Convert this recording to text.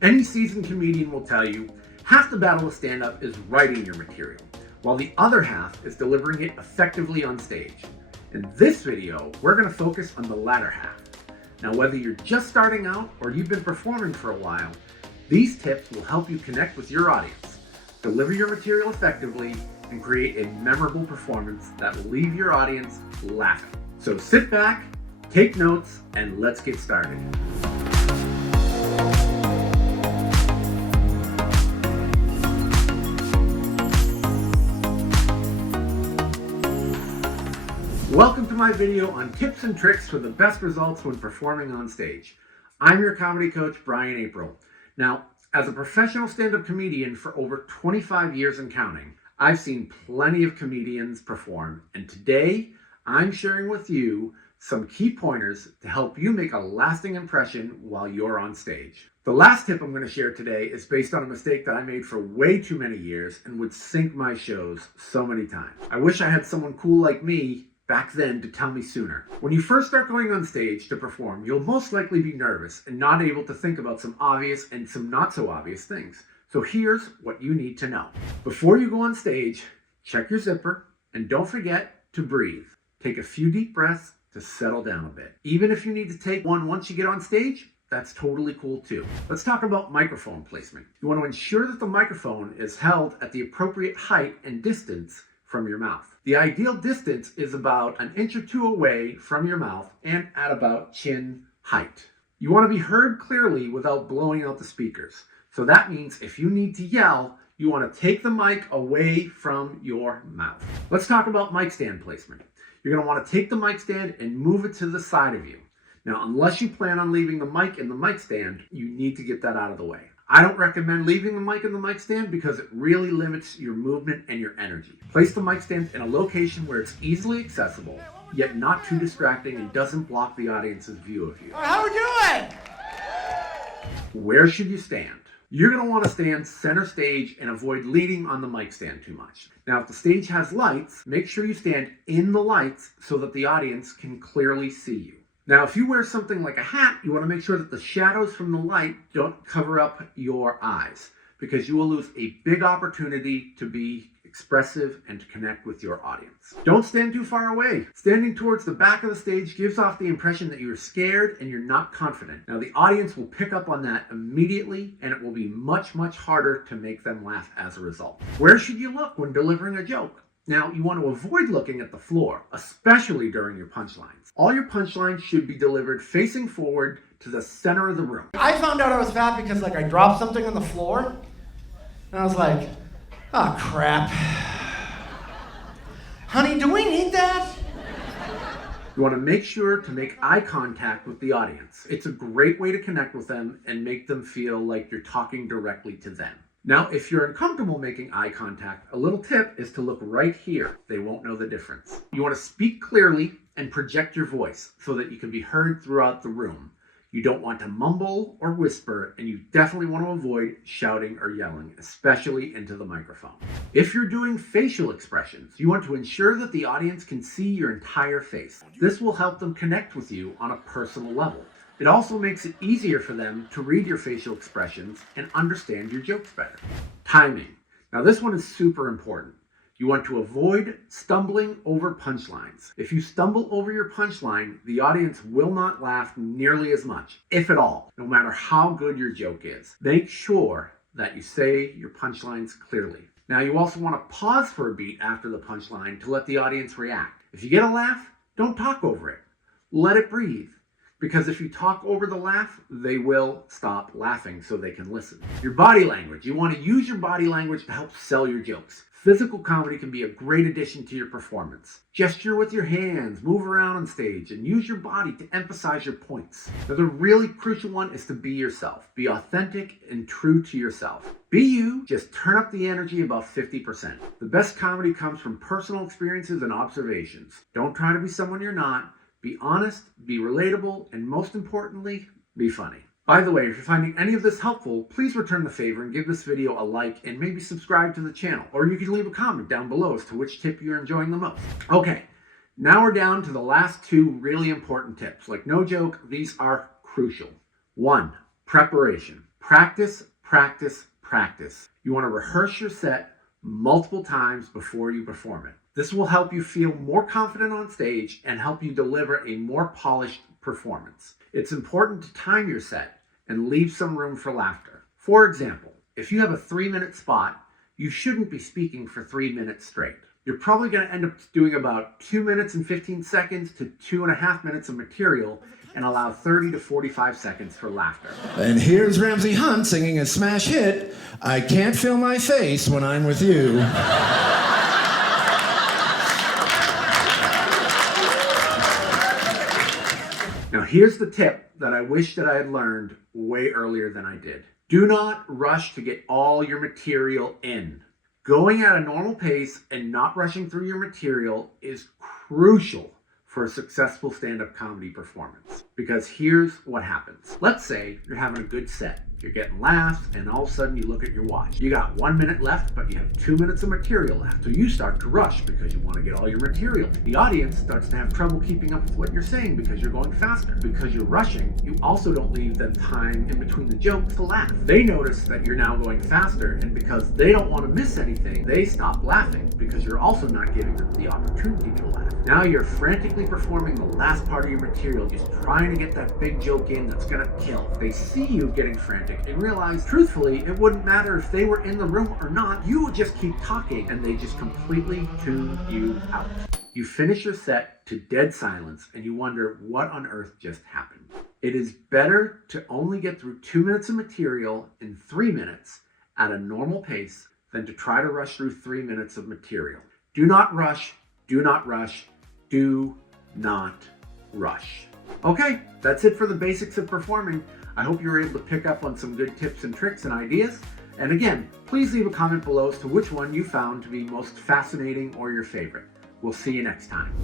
Any seasoned comedian will tell you half the battle of stand-up is writing your material, while the other half is delivering it effectively on stage. In this video, we're going to focus on the latter half. Now, whether you're just starting out or you've been performing for a while, these tips will help you connect with your audience, deliver your material effectively, and create a memorable performance that will leave your audience laughing. So sit back, take notes, and let's get started. Welcome to my video on tips and tricks for the best results when performing on stage. I'm your comedy coach, Brian April. Now, as a professional stand-up comedian for over 25 years and counting, I've seen plenty of comedians perform, and today I'm sharing with you some key pointers to help you make a lasting impression while you're on stage. The last tip I'm going to share today is based on a mistake that I made for way too many years and would sink my shows so many times. I wish I had someone cool like me back then to tell me sooner. When you first start going on stage to perform, you'll most likely be nervous and not able to think about some obvious and some not so obvious things. So here's what you need to know. Before you go on stage, check your zipper and don't forget to breathe. Take a few deep breaths to settle down a bit. Even if you need to take one once you get on stage, that's totally cool too. Let's talk about microphone placement. You want to ensure that the microphone is held at the appropriate height and distance from your mouth. The ideal distance is about an inch or two away from your mouth and at about chin height. You want to be heard clearly without blowing out the speakers. So that means if you need to yell, you want to take the mic away from your mouth. Let's talk about mic stand placement. You're going to want to take the mic stand and move it to the side of you. Now, unless you plan on leaving the mic in the mic stand, you need to get that out of the way. I don't recommend leaving the mic in the mic stand because it really limits your movement and your energy. Place the mic stand in a location where it's easily accessible, yet not too distracting and doesn't block the audience's view of you. How are we doing? Where should you stand? You're going to want to stand center stage and avoid leaning on the mic stand too much. Now, if the stage has lights, make sure you stand in the lights so that the audience can clearly see you. Now, if you wear something like a hat, you want to make sure that the shadows from the light don't cover up your eyes, because you will lose a big opportunity to be expressive and to connect with your audience. Don't stand too far away. Standing towards the back of the stage gives off the impression that you're scared and you're not confident. Now, the audience will pick up on that immediately, and it will be much, much harder to make them laugh as a result. Where should you look when delivering a joke? Now, you want to avoid looking at the floor, especially during your punchlines. All your punchlines should be delivered facing forward to the center of the room. I found out I was fat because I dropped something on the floor, and I was like, oh crap. Honey, do we need that? You want to make sure to make eye contact with the audience. It's a great way to connect with them and make them feel like you're talking directly to them. Now, if you're uncomfortable making eye contact, a little tip is to look right here. They won't know the difference. You want to speak clearly and project your voice so that you can be heard throughout the room. You don't want to mumble or whisper, and you definitely want to avoid shouting or yelling, especially into the microphone. If you're doing facial expressions, you want to ensure that the audience can see your entire face. This will help them connect with you on a personal level. It also makes it easier for them to read your facial expressions and understand your jokes better. Timing. Now, this one is super important. You want to avoid stumbling over punchlines. If you stumble over your punchline, the audience will not laugh nearly as much, if at all, no matter how good your joke is. Make sure that you say your punchlines clearly. Now, you also want to pause for a beat after the punchline to let the audience react. If you get a laugh, don't talk over it. Let it breathe. Because if you talk over the laugh, they will stop laughing so they can listen. Your body language. You want to use your body language to help sell your jokes. Physical comedy can be a great addition to your performance. Gesture with your hands, move around on stage, and use your body to emphasize your points. Now, the really crucial one is to be yourself. Be authentic and true to yourself. Be you, just turn up the energy about 50%. The best comedy comes from personal experiences and observations. Don't try to be someone you're not. Be honest, be relatable, and most importantly, be funny. By the way, if you're finding any of this helpful, please return the favor and give this video a like and maybe subscribe to the channel. Or you can leave a comment down below as to which tip you're enjoying the most. Okay, now we're down to the last two really important tips. Like, no joke, these are crucial. 1, preparation. Practice, practice, practice. You want to rehearse your set multiple times before you perform it. This will help you feel more confident on stage and help you deliver a more polished performance. It's important to time your set and leave some room for laughter. For example, if you have a 3-minute spot, you shouldn't be speaking for 3 minutes straight. You're probably going to end up doing about 2 minutes and 15 seconds to 2.5 minutes of material and allow 30 to 45 seconds for laughter. And here's Ramsey Hunt singing a smash hit, I Can't Feel My Face When I'm With You. Now here's the tip that I wish that I had learned way earlier than I did. Do not rush to get all your material in. Going at a normal pace and not rushing through your material is crucial for a successful stand-up comedy performance. Because here's what happens. Let's say you're having a good set. You're getting laughs, and all of a sudden you look at your watch. You got 1 minute left, but you have 2 minutes of material left. So you start to rush because you want to get all your material. The audience starts to have trouble keeping up with what you're saying because you're going faster. Because you're rushing, you also don't leave them time in between the jokes to laugh. They notice that you're now going faster, and because they don't want to miss anything, they stop laughing because you're also not giving them the opportunity to laugh. Now you're frantically performing the last part of your material, just trying to get that big joke in that's gonna kill. They see you getting frantic and realize, truthfully, it wouldn't matter if they were in the room or not. You would just keep talking, and they just completely tune you out. You finish your set to dead silence, and you wonder what on earth just happened. It is better to only get through 2 minutes of material in 3 minutes at a normal pace than to try to rush through 3 minutes of material. Do not rush, do not rush, do not rush. Okay, that's it for the basics of performing. I hope you were able to pick up on some good tips and tricks and ideas. And again, please leave a comment below as to which one you found to be most fascinating or your favorite. We'll see you next time.